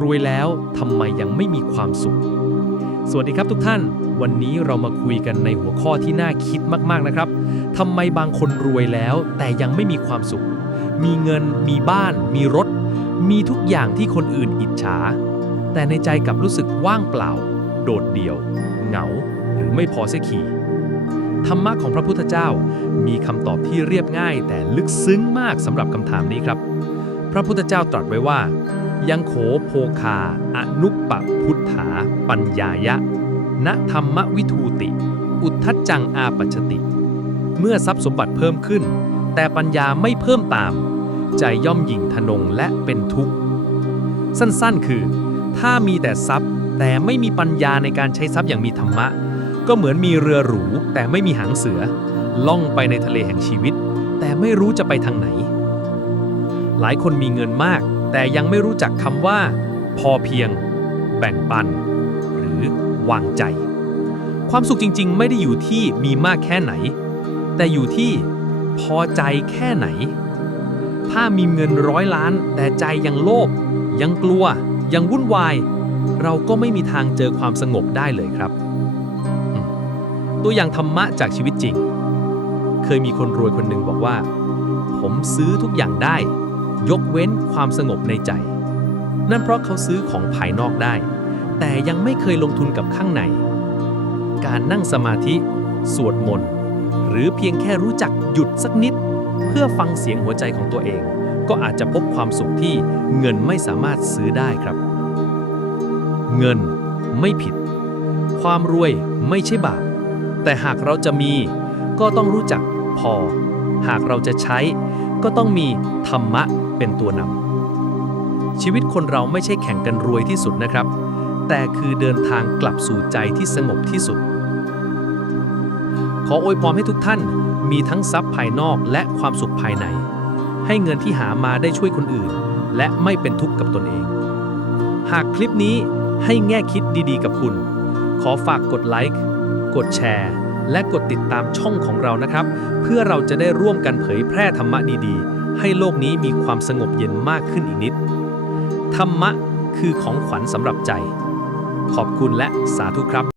รวยแล้วทำไมยังไม่มีความสุข สวัสดีครับทุกท่าน วันนี้เรามาคุยกันในหัวข้อที่น่าคิดมากๆนะครับทำไมบางคนรวยแล้วแต่ยังไม่มีความสุข มีเงิน มีบ้าน มีรถ มีทุกอย่างที่คนอื่นอิจฉา แต่ในใจกลับรู้สึกว่างเปล่า โดดเดี่ยว เหงา หรือไม่พอเสียขีธรรมะของพระพุทธเจ้ามีคำตอบที่เรียบง่ายแต่ลึกซึ้งมากสำหรับคำถามนี้ครับ พระพุทธเจ้าตรัสไว้ว่า ยังโขโภคา อนุปปพุทธา ปัญญายะ ณธรรมวิทูติ อุทธัจจังอาปัจติ เมื่อทรัพย์สมบัติเพิ่มขึ้น แต่ปัญญาไม่เพิ่มตาม ใจย่อมหยิ่งทะนงและเป็นทุกข์ สั้นๆคือ ถ้ามีแต่ทรัพย์แต่ไม่มีปัญญาในการใช้ทรัพย์อย่างมีธรรมะ ก็เหมือนมีเรือหรูแต่ไม่มีหางเสือ ล่องไปในทะเลแห่งชีวิต แต่ไม่รู้จะไปทางไหน หลายคนมีเงินมาก แต่ยังไม่รู้จักคำว่า พอเพียง แบ่งปัน หรือวางใจ ความสุขจริงๆ ไม่ได้อยู่ที่มีมากแค่ไหน แต่อยู่ที่พอใจแค่ไหน ถ้ามีเงินร้อยล้าน แต่ใจยังโลภยังกลัว ยังวุ่นวาย เราก็ไม่มีทางเจอความสงบได้เลยครับ ตัวอย่างธรรมะจากชีวิตจริง เคยมีคนรวยคนหนึ่งบอกว่า ผมซื้อทุกอย่างได้ ยกเว้นความสงบในใจ นั่นเพราะเขาซื้อของภายนอกได้ แต่ยังไม่เคยลงทุนกับข้างใน การนั่งสมาธิ สวดมนต์ หรือเพียงแค่รู้จักหยุดสักนิด เพื่อฟังเสียงหัวใจของตัวเอง ก็อาจจะพบความสุขที่เงินไม่สามารถซื้อได้ครับ เงินไม่ผิด ความรวยไม่ใช่บาปแต่หากเราจะมีก็ต้องรู้จักพอ หากเราจะใช้ก็ต้องมีธรรมะ เป็นตัวนำชีวิตคนเราไม่ใช่แข่งกันรวยที่สุดนะครับ แต่คือเดินทางกลับสู่ใจที่สงบที่สุด ขออวยพรให้ทุกท่านมีทั้งทรัพย์ภายนอกและความสุขภายใน ให้เงินที่หามาได้ช่วยคนอื่น และไม่เป็นทุกข์กับตนเอง หากคลิปนี้ให้แง่คิดดีๆ กับคุณ ขอฝากกดไลค์กดแชร์ และกดติดตามช่องของเรานะครับ เพื่อเราจะได้ร่วมกันเผยแพร่ธรรมะดีๆ ให้โลกนี้มีความสงบเย็นมากขึ้นอีกนิด ธรรมะคือของขวัญสำหรับใจ ขอบคุณและสาธุครับ